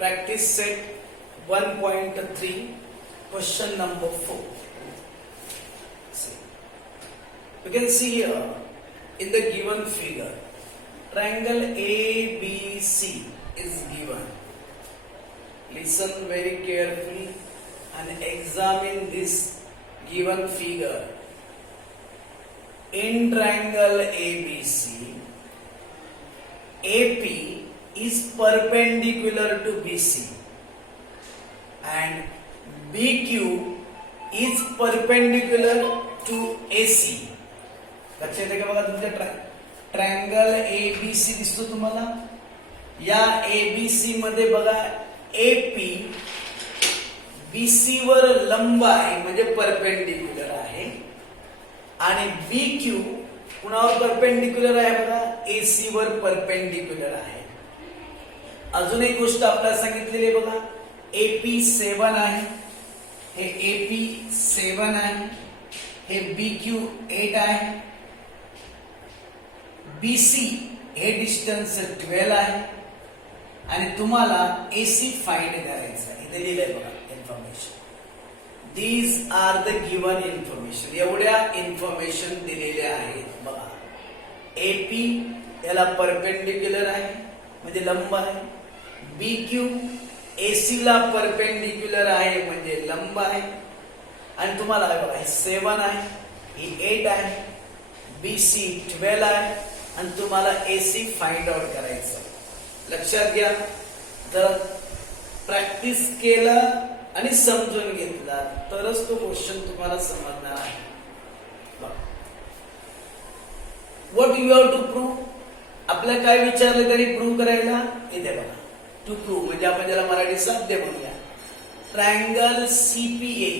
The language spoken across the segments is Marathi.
Practice set 1.3, question number 4. See. You can see here in the given figure, triangle ABC is given. Listen very carefully and examine this given figure. In triangle ABC, AP is perpendicular to BC and BQ is perpendicular to AC. लक्षात आहे का बघा तुमच्या ट्रायंगल ABC दिसतो तुम्हाला. या ABC मध्ये बघा AP BC वर लंब आहे म्हणजे परपेंडिक्युलर आहे आणि BQ कुणावर परपेंडिक्युलर आहे बघा AC वर परपेंडिक्युलर आहे. अजून एक गोष्ट आपल्याला सांगितलेली आहे बघा AP7 आहे, हे AP7 आहे, हे BQ8 आहे, BC हे डिस्टन्स 12 आहे आणि तुम्हाला AC फाइंड करायचं आहे. इथे लिहिलंय बघा information. These are the given information. एवढ्या इन्फॉर्मेशन दिलेल्या आहेत बघा. AP याला परपेंडिक्युलर आहे म्हणजे लंब आहे. BQ AC ला परपेंडिक्युलर आहे म्हणजे लंब आहे आणि तुम्हाला बघा हे 7 आहे, ही 8 आहे, BC 12 आहे आणि तुम्हाला AC फाइंड आउट करायचं. लक्षात घ्या, जर प्रॅक्टिस केलं आणि समजून घेतला तरच तो क्वेश्चन तुम्हाला समजणार आहे. What you have to prove. आपल्याला काय विचारलं तरी प्रूव्ह करायला इथे बघा. टू प्रूव्ह म्हणजे आपण ज्याला मराठी साध्य म्हणूया. ट्रायंगल CPA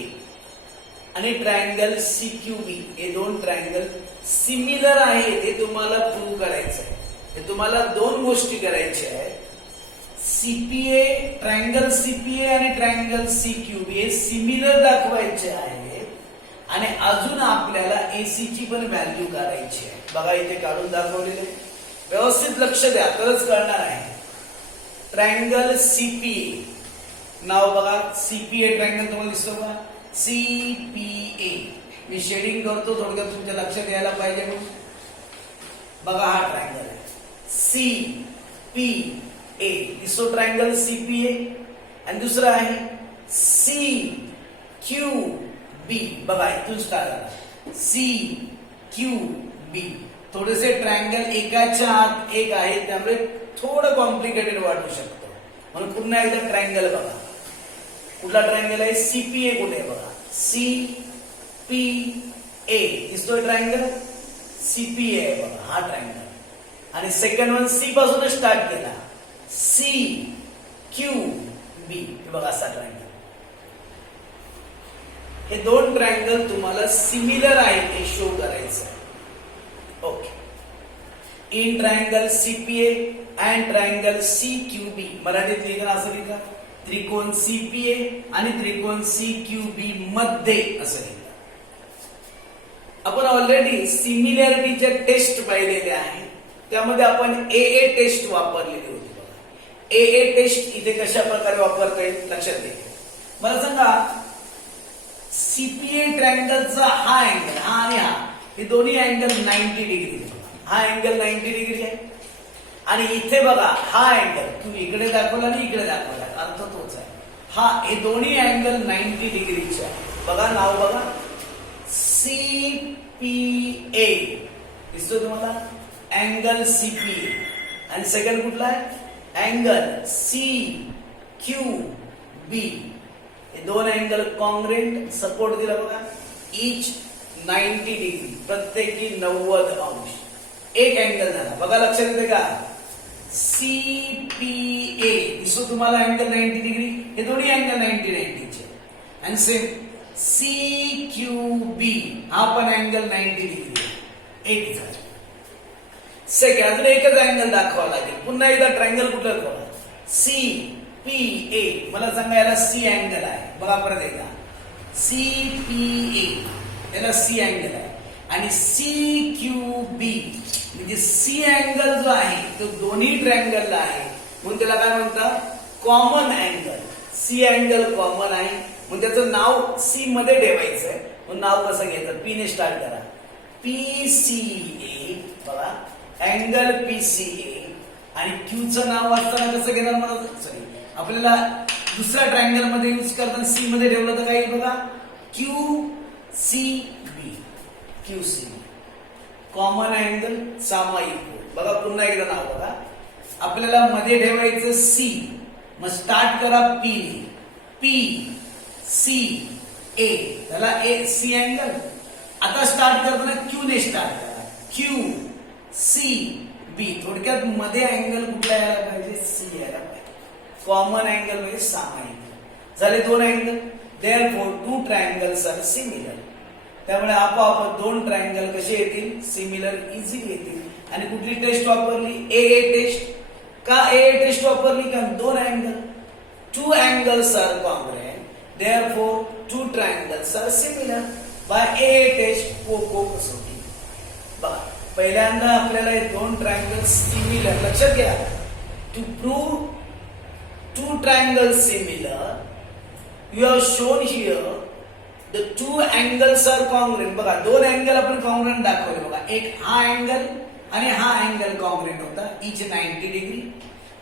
आणि ट्रायंगल CQB हे दोन ट्रायंगल सिमिलर आहेत हे तुम्हाला प्रूव्ह करायचं आहे. हे तुम्हाला दोन गोष्टी करायच्या आहेत. CPA ट्रायंगल CPA आणि ट्रायंगल CQB हे सिमिलर दाखवायचे आहे आणि अजून आपल्याला AC ची पण व्हॅल्यू काढायची आहे. बघा इथे काढून दाखवलेले. व्यवस्थित लक्ष द्या तरच कळणार आहे. ट्रायंगल CPA नाव बघा. CPA ट्रायंगल तुम्हाला दिसतो का CPA. मी शेडिंग करतो थोडक्यात तुमच्या लक्षात यायला पाहिजे म्हणून. बघा हा ट्रायंगल आहे CPA दिसतो ट्रायंगल CPA आणि दुसरा आहे CQB. बघा इथून स्टार्ट झाला CQB. थोडेसे ट्रायंगल एकाच्या आत एक आहे त्यामुळे थोडं कॉम्प्लिकेटेड वाटू शकतं म्हणून पुन्हा एकदा ट्रायंगल बघा. कुठला ट्रायंगल आहे CPA कुठे आहे बघा CPA दिसतोय ट्रायंगल CPA आहे बघा हा ट्रायंगल आणि सेकंड वन C पासून स्टार्ट केला CQB बघा असा ट्रायंगल. हे दोन ट्रायंगल तुम्हाला सिमिलर आहेत हे शो करायचं आहे. Okay. In triangle CPA and triangle CQB मराठीत लिहिलं असं लिहिलं त्रिकोण CPA आणि त्रिकोण CQB मध्ये असं लिहिलं. आपण ऑलरेडी सिमिलॅरिटीच्या टेस्ट पाहिलेल्या आहे त्यामध्ये आपण AA टेस्ट वापरलेली होती. AA टेस्ट इथे कशा प्रकारे वापरता येईल लक्षात घ्या. मला सांगा CPA ट्रायंगलचा हा अँगल हा आणि हा हे दोन्ही अँगल 90 डिग्री. हा अँगल 90 डिग्री आहे आणि इथे बघा हा अँगल तू इकडे दाखवला आणि इकडे दाखवला अर्थ तोच आहे. हा हे दोन्ही अँगल 90 डिग्रीचे आहे. बघा नाव बघा CPA दिसतो तुम्हाला अँगल CPA आणि सेकंड कुठला आहे अँगल CQB. हे दोन अँगल कॉन्ग्रेंट सपोर्ट दिला बघा इच 90 डिग्री प्रत्येकी 90 अंश. एक अँगल झाला बघा लक्षात येते का CPA दिसतो तुम्हाला अँगल 90 डिग्री. हे दोन्ही अँगल 90 चे आणि सेम CQB हा पण अँगल 90 डिग्री एक झाला. सेकंड अजून एकच अँगल दाखवावा लागेल. पुन्हा एकदा ट्रायंगल कुठलं बघा CPA. मला सांगा याला C अँगल आहे बघा परत एकदा CPA याला C अँगल आहे आणि CQB म्हणजे C अँगल जो आहे तो दोन्ही ट्रायंगलला आहे म्हणून त्याला काय म्हणतात common angle, C angle common आहे, मग त्याचं नाव सी मध्ये ठेवायचंय. मग नाव कसं घ्यायचं? पी ने स्टार्ट करा. PCA बघा, अँगल PCA आणि क्यूचं नाव वाचताना कसं घेणार मला? सॉरी, आपल्याला दुसऱ्या ट्रायंगल मध्ये यूज करताना सी मध्ये ठेवलं तर काय बघा? QCB. QCB कॉमन अँगल सामायिक. बघा पुन्हा एकदा नाव बघा, आपल्याला मध्ये ठेवायचं सी, मग स्टार्ट करा पी. PCA त्याला सी अँगल. आता स्टार्ट करताना क्यू ने स्टार्ट करा. QCB. थोडक्यात मध्ये अँगल कुठला यायला पाहिजे? सी यायला पाहिजे. कॉमन अँगल म्हणजे सामायिक झाले दोन angle. Therefore two triangles are similar. त्यामुळे आपोआप दोन ट्रायंगल कसे येतील? सिमिलर इझिली येतील. आणि कुठली टेस्ट वापरली? AA test. का AA टेस्ट वापरली? कारण दोन angle, two angles are congruent, therefore two triangles are similar. By AA test कोको कसोटी. बघा, पहिल्यांदा आपल्याला हे दोन ट्रायंगल्स सिमिलर लक्षात घ्या. To prove two triangles similar, you have shown here the two angles are congruent. बघा, दोन अँगल आपण कॉन्ग्रुएंट दाखवले. बघा, एक हा अँगल आणि हा अँगल कॉन्ग्रुएंट होता, इच 90 डिग्री.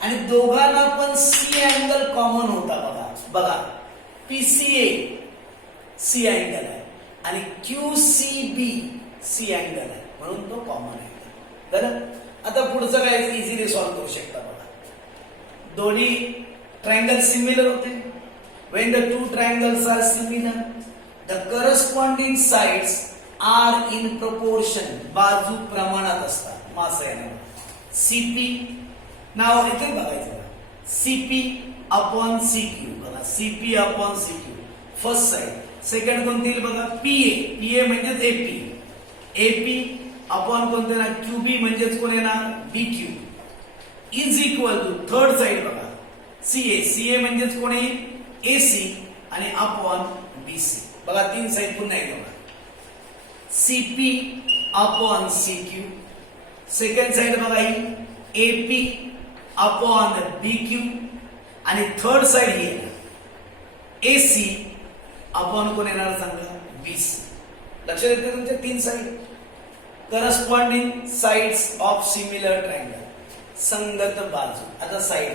आणि दोघांना पण सी अँगल कॉमन होता. बघा PCA सी अँगल आहे आणि QCB सी अँगल आहे, म्हणून तो कॉमन अँगल. बरं, आता पुढचं काय इझिली सॉल्व्ह करू शकता. बघा, दोन्ही ट्रायंगल सिमिलर होते. when the two triangles are similar, the corresponding sides are in proportion. बाजू प्रमाणात असतात. मास आहे CP. नाव इथे बघायचं, CP अपॉन CQ. बघा, CP upon CQ first side. Second कोणती बघा? PA म्हणजेच AP अपॉन कोणते ना? QB म्हणजेच कोण येणार? BQ is equal to third side बघा CA म्हणजेच कोण येईल? AC आणि अपॉन BC. बघा, तीन साइड पुन्हा एकदा बघा, CP upon CQ. Second side बघा ही AP अपॉन BQ आणि थर्ड साइड ही AC अपॉन कोण येणार सांगा? BC. लक्षात येते तुमच्या तीन side. Corresponding sides of similar triangle, संगत बाजू. आता साइड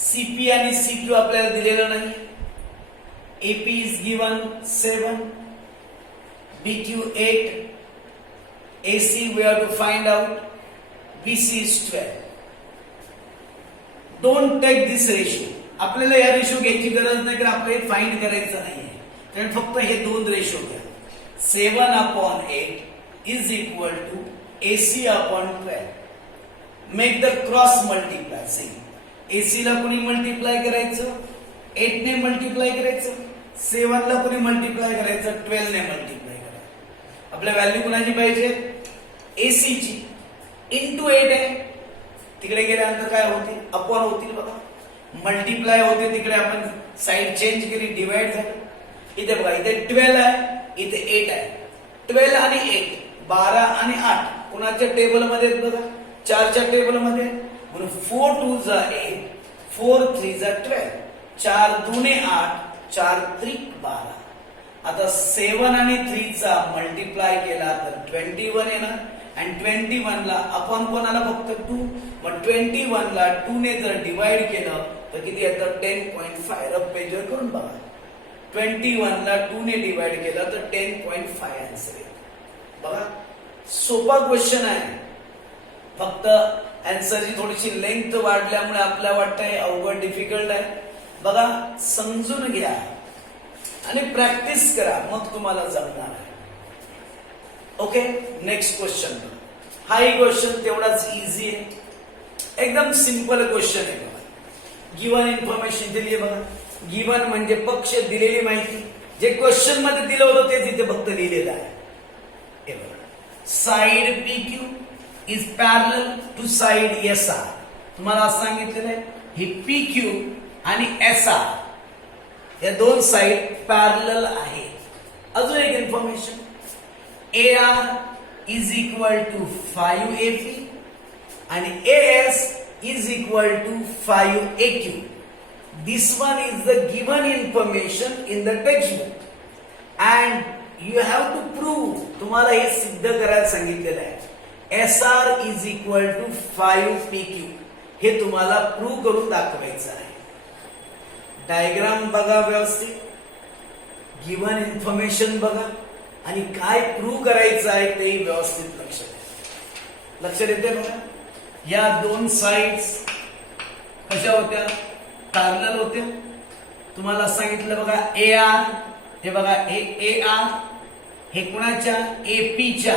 CP आणि CQ आपल्याला दिलेलं नाही. AP is given 7, BQ 8, AC we have to find out, BC is 12. Don't take this ratio. आपल्याला या रेशो घ्यायची गरज नाही, कारण आपल्याला फाइंड करायचं नाहीये. कारण फक्त हे दोन रेशो घ्या. 7 upon 8 is equal to AC upon 12. Make the cross multiply. सी AC ला कोणी मल्टिप्लाय करायचं? 8 ने मल्टिप्लाय करायचं. 7 ला कोणी मल्टिप्लाय करायचं? 12 ने मल्टिप्लाय करायचं. आपल्या व्हॅल्यू कोणाची पाहिजे? AC ची. इंटू 8 आहे, तिकडे गेल्यानंतर काय होतील? अपॉन होतील. बघा, मल्टिप्लाय होते, तिकडे आपण साइड चेंज केली, डिवाइड झालं. इथे बघा, इथे 12 आहे, इथे 8 आहे. 12 आणि 8 12 आणि 8 कुणाच्या टेबल मध्ये आहेत? बघा, 4च्या टेबल मध्ये. म्हणून 4 2 जा 8, 4 3 जा 12, 4 2 8, 4 3 12. आता 7 आणि 3 चा मल्टिप्लाय केला तर 21 येणार. आणि 21 ला अपॉन कोणाला? फक्त 2. मग 21 ला 2 ने जर डिवाइड केलं तर किती येतं? 10.5. रफ पेजवर करून बघा, 21 ला 2 ने डिवाइड केलं तर 10.5 आन्सर येईल. बघा, सोपा क्वेश्चन आहे. फक्त आन्सरची थोडीशी लेंथ वाढल्यामुळे आपल्याला वाटतंय अवघड, डिफिकल्ट आहे. बघा, समजून घ्या आणि प्रॅक्टिस करा, मग तुम्हाला जमणार आहे. Okay, next question. हाही क्वेश्चन तेवढाच इझी आहे, एकदम सिंपल क्वेश्चन आहे. बघा, गिवन इन्फॉर्मेशन दिली आहे. बघा, गिवन म्हणजे पक्ष, दिलेली माहिती. जे क्वेश्चन मध्ये दिलं होतं तेच इथे फक्त लिहिलेलं आहे. हे बघा, side PQ is parallel to side SR. तुम्हाला असं सांगितलेलं आहे, ही PQ आणि SR या दोन साइड पॅरलल आहे. अजून एक information, AR is equal to 5AP आणि AS is equal to 5AQ. This one is the given information in the textbook and you have to prove. तुम्हाला हे सिद्ध करायला सांगितलेलं आहे. SR is equal to 5PQ. हे तुम्हाला प्रूव्ह करून दाखवायचं आहे. डायग्राम बघा व्यवस्थित, गिव्हन इन्फॉर्मेशन बघा आणि काय प्रूव्ह करायचं आहे ते व्यवस्थित लक्षात येते बघा. या दोन साइड्स कशा होत्या? पॅरलल होत्या. तुम्हाला सांगितलं बघा AR, हे बघा हे AR, हे कुणाच्या? APच्या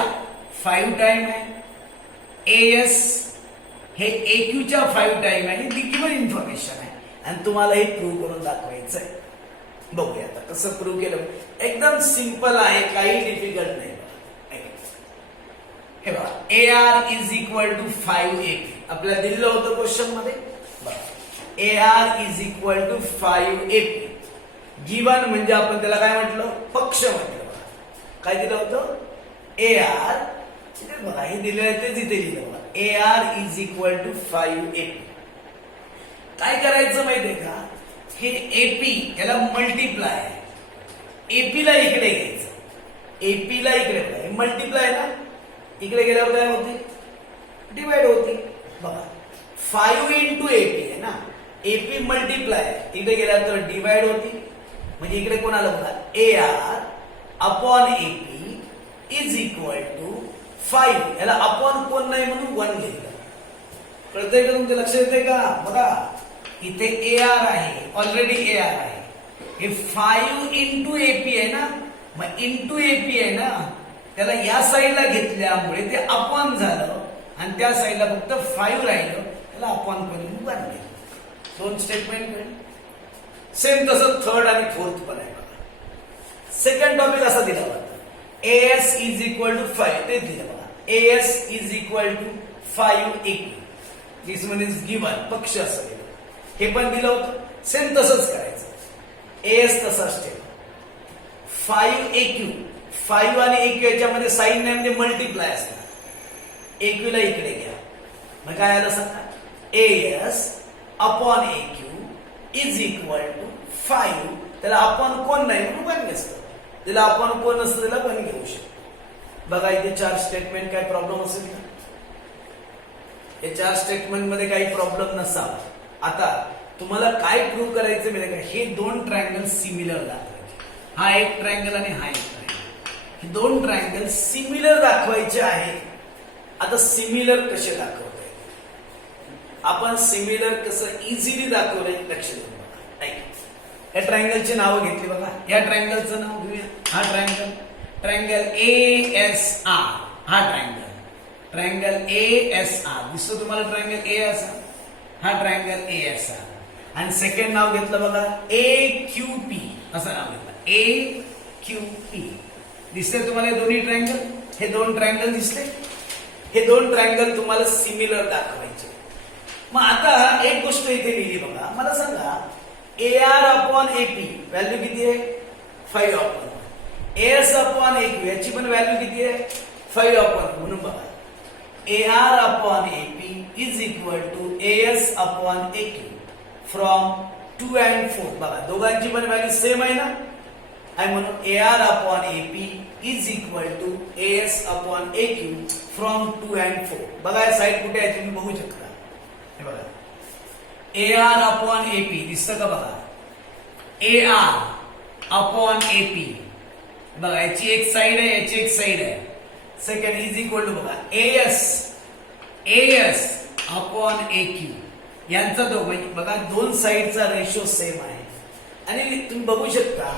5 टाइम आहे. AS हे AQच्या 5 टाइम आहे. ही गिव्हन इन्फॉर्मेशन आहे आणि तुम्हाला हे प्रूव्ह करून दाखवायचं आहे. बघूया आता कसं प्रूव्ह केलं. एकदम सिंपल आहे, काही डिफिकल्ट नाही. हे बघा AR is equal to 5AP. आपल्याला दिलेलं होतं क्वेश्चन मध्ये. AR is equal to 5AP. Given म्हणजे आपण त्याला काय म्हटलं? पक्ष म्हटलं. काय दिलं होतं? AR. बघा हे दिलेलं आहे तेच इथे लिहिलं बघा. AR is equal to 5AP. काय करायचं माहितीये का? हे AP याला मल्टिप्लाय आहे. AP ला इकडे घ्यायचं. AP ला इकडे मल्टिप्लाय ना, इकडे गेल्यावर काय होते? डिवाइड होते. बघा 5 इंटू AP आहे ना, AP मल्टिप्लाय, इकडे गेल्यावर तर डिवाइड होती. म्हणजे इकडे कोण आलं बघा? AR upon AP is equal to 5. याला अपॉन कोण नाही म्हणून 1 घेतलं. कळतंय का? तुमच्या लक्षात येते का? बघा इथे AR आहे, ऑलरेडी AR आहे. हे 5 इंटू AP आहे ना, मग इंटू AP आहे ना, त्याला या साईडला घेतल्यामुळे ते अपॉन झालं आणि त्या साईडला फक्त 5 राहिलं, त्याला अपॉन करून 1 घेतलं. दोन स्टेटमेंट. सेम तसं थर्ड आणि फोर्थ पण आहे. सेकंड टॉपिक असा दिला होता. AS is equal to 5. ते दिलं बघा. AS is equal to 5AP. This one is given, पक्ष असं दिलं. हे पण दिलं होतं. सेम तसंच करायचं. AS तसाच ठेवा. 5AQ. 5 आणि AQ याच्यामध्ये साईन नाही म्हणजे मल्टिप्लाय असणार. AQ ला इकडे घ्या. मग काय आलं सांगा? AS upon AQ is equal to 5. त्याला अपॉन कोण नाही म्हणून 1 घेतो. त्याला अपॉन कोण नसतं त्याला 1 घेऊ शकतो. बघा इथे 4 स्टेटमेंट. काय प्रॉब्लेम असेल का? हे 4 स्टेटमेंट मध्ये काही प्रॉब्लेम नसावा. आता तुम्हाला काय प्रूव्ह करायचं माहिती का? हे 2 ट्रायंगल सिमिलर दाखवायचे. हा एक ट्रायंगल आणि हा एक ट्रायंगल. हे 2 ट्रायंगल सिमिलर दाखवायचे आहेत. आता सिमिलर कसे दाखवता येईल? आपण सिमिलर कसं इझिली दाखवले लक्ष देऊ. या ट्रायंगलची नावं घेतली बघा. या ट्रायंगलचं नाव घेऊया. हा ट्रायंगल ASR. हा ट्रायंगल ASR दिसतो तुम्हाला. Triangle ASR. हा ट्रायंगल ASR. आणि सेकंड नाव घेतलं बघा AQP. असं नाव घेतलं AQP. दिसते तुम्हाला हे दोन्ही ट्रायंगल? हे 2 ट्रायंगल दिसले. हे 2 ट्रायंगल तुम्हाला सिमिलर दाखवायचे. मग आता एक गोष्ट इथे लिहिली बघा. मला सांगा AR अपॉन AP व्हॅल्यू किती आहे? 5 अपॉन. AS अपॉन AQ याची पण व्हॅल्यू किती आहे? 5 अपॉन. म्हणून बघा AR upon AP is equal to AS upon AQ from 2 and 4. बघा दोघांची पण व्हॅल्यू सेम आहे ना, आणि म्हणून AR upon AP is equal to AS upon AQ from 2 and 4. बघा साईड कुठे आहे तुम्ही बघू शकता. हे बघा AR अपॉन AP दिसतं का? बघा AR अपॉन AP. बघा याची एक साईड आहे, याची एक साईड आहे. सेकंड इज इक्वल टू बघा AS अपॉन AQ. यांचा दोघं बघा 2 साईडचा रेशो सेम आहे. आणि तुम्ही बघू शकता.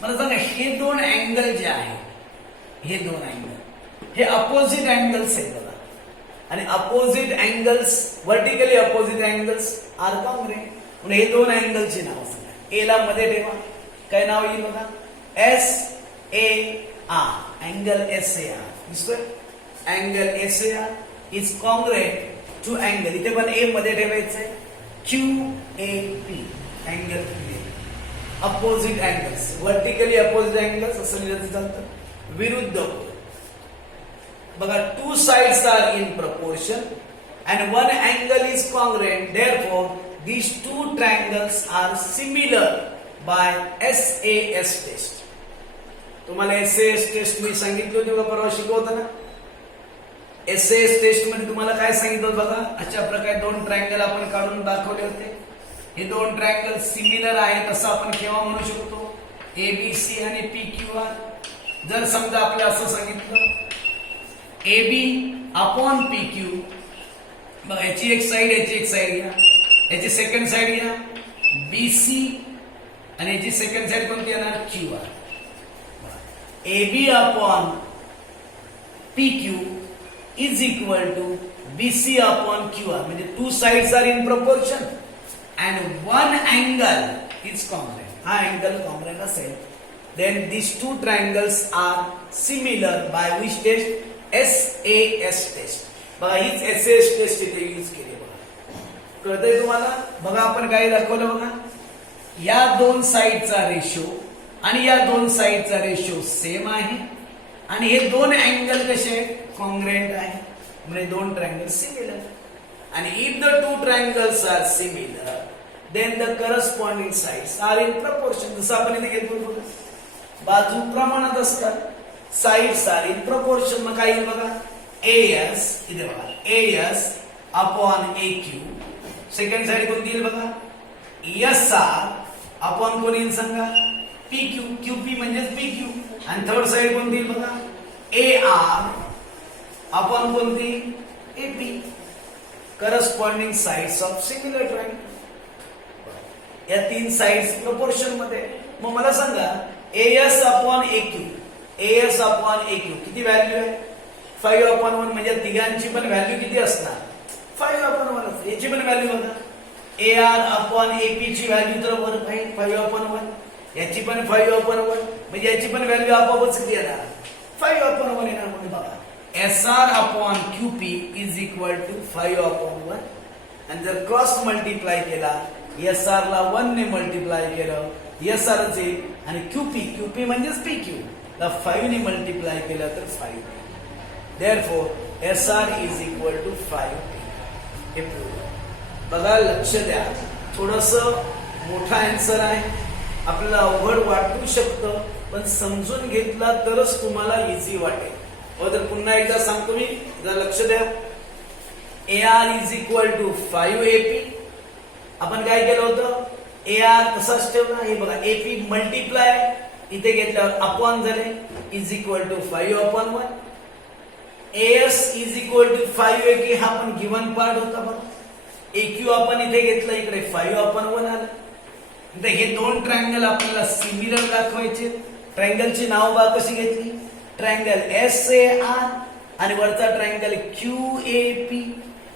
मला सांगा हे 2 अँगल जे आहे, हे 2 अँगल हे अपोजिट अँगल्स आहेत बघा. आणि opposite angles, vertically opposite angles are congruent. म्हणून हे 2 अँगलची नाव सांगा. ए ला मध्ये ठेवा. काय नाव येईल बघा? SAR. अँगल SAR दिसतोय? Angle SAR is congruent to angle. इथे पण ए मध्ये ठेवायचंय. QAP. Angle opposite angles, vertically opposite angles असं लिहिलं चालतं. विरुद्ध बघा 2 sides are in proportion and 1 angle is congruent, therefore these two triangles are similar by SAS test. तुम्हाला SAS टेस्ट मी सांगितली होती बघा परवा शिकवताना. SAS टेस्ट मध्ये तुम्हाला काय सांगितलं बघा, अशा प्रकारे दोन ट्रायंगल आपण काढून दाखवले होते. हे दोन ट्रायंगल सिमिलर आहेत असं आपण केव्हा म्हणू शकतो, ABC आणि PQR. जर समजा आपल्याला असं सांगितलं AB अपॉन PQ, मग याची एक साइड याची एक साइड घ्या, याची सेकंड साइड घ्या BC आणि याची सेकंड साइड कोणती येणार QR. AB upon PQ is equal to BC upon QR, म्हणजे two sides are in proportion and one angle is congruent. हा angle congruent असेल, then these two triangles are similar by which test? SAS test. बघा हीच SAS टेस्ट इथे यूज केली बघा. कळतंय तुम्हाला? बघा आपण काय दाखवलं बघा, या दोन साइडचा रेशो आणि या दोन साइडचा रेशो सेम आहे आणि हे दोन अँगल कसे कॉन्ग्रुएंट आहे, म्हणजे दोन ट्रायंगल सिमिलर. आणि if the two triangles are similar then the corresponding sides are in proportion. जसं आपण इथे घेतो बघा, बाजू प्रमाणात असतात, साइड्स आर इन प्रपोर्शन. मग काय येईल बघा, AS इथे बघा AS upon AQ, second side कोणती येईल बघा SR अपॉन कोण येईल सांगा PQ, QP म्हणजेच PQ. आणि थर्ड साइड कोणती येईल बघा AR अपॉन कोणती AP. Corresponding sides of similar triangle. या तीन साइड्स प्रोपोर्शन मध्ये. मग मला सांगा AS upon AQ, AS upon AQ किती व्हॅल्यू आहे 5 अपॉन 1, म्हणजे तिघांची पण व्हॅल्यू किती असणार 5 अपॉन 1. याची पण व्हॅल्यू बघा, AR अपॉन AP ची व्हॅल्यू तर वर 5 अपॉन 1, याची पण 5 अपॉन 1, म्हणजे याची पण व्हॅल्यू आपोआपच किती येणार 5 अपॉन 1 येणार. म्हणजे बघा SR upon QP is equal to 5 upon 1. आणि जर क्रॉस मल्टिप्लाय केला, SR ला 1 ने मल्टिप्लाय केलं SR चे, आणि QP म्हणजेच PQ ला 5 ने मल्टिप्लाय केलं तर 5. Therefore SR is equal to 5P. हे बघा लक्ष द्या, थोडस मोठा आन्सर आहे, आपल्याला अवघड वाटू शकतं, पण समजून घेतला तरच तुम्हाला इझी वाटेल. तर पुन्हा एकदा सांगतो मी, जरा लक्ष द्या. AR is equal to 5AP. आपण काय केलं होतं, AR तसाच ठेवला. हे बघा AP मल्टिप्लाय इथे घेतल्यावर अपॉन झाले, is equal to 5 upon 1. AS is equal to 5AK हा पण गिवन पार्ट होता बघा. AQ आपण इथे घेतला, इकडे 5 अपॉन 1 आलं. हे दोन ट्रायंगल आपल्याला सिमिलर दाखवायचे. ट्रायंगलची नाव बघा कशी घेतली, ट्रायंगल SAR आणि वरचा ट्रायंगल QAP.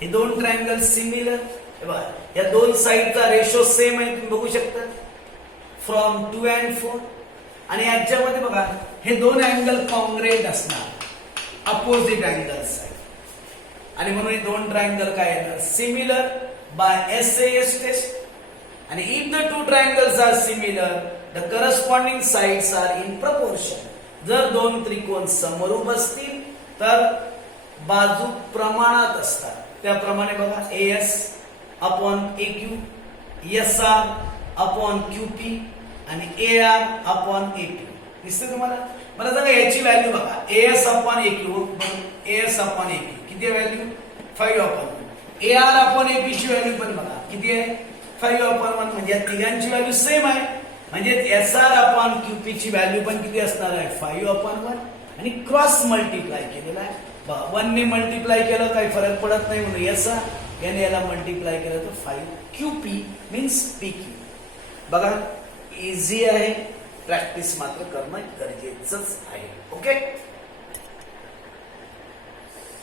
हे दोन ट्रायंगल सिमिलर. बघा या दोन साइडचा रेशो सेम आहे, तुम्ही बघू शकता फ्रॉम 2 and 4. आणि याच्यामध्ये बघा हे दोन अँगल कॉन्ग्रुएंट असणार, अपोजिट अँगल्स आहेत. आणि म्हणून हे दोन ट्रायंगल काय येणार सिमिलर बाय SAS टेस्ट. आणि if the two triangles are similar the corresponding sides are in proportion. जर दोन त्रिकोण समरूप असतील तर बाजू प्रमाणात असतात. त्याप्रमाणे बघा AS upon AQ, SR upon QP आणि AR अपॉन AP. दिसते तुम्हाला? मला सांगा याची व्हॅल्यू बघा, AS upon AQ, AS upon AQ किती value 5 upon 1. AR upon AP ची व्हॅल्यू पण बघा किती आहे 5 अपॉन 1. म्हणजे या तिघांची व्हॅल्यू सेम आहे, म्हणजे SR अपॉन QP ची व्हॅल्यू पण किती असणार आहे 5 अपॉन 1. आणि क्रॉस मल्टिप्लाय केलेला आहे. 1 ने मल्टिप्लाय केलं काही फरक पडत नाही, म्हणून SR याने याला मल्टिप्लाय केलं तर 5QP मीन्स PQ. बघा इझी आहे, प्रॅक्टिस मात्र करणं गरजेचंच आहे. ओके.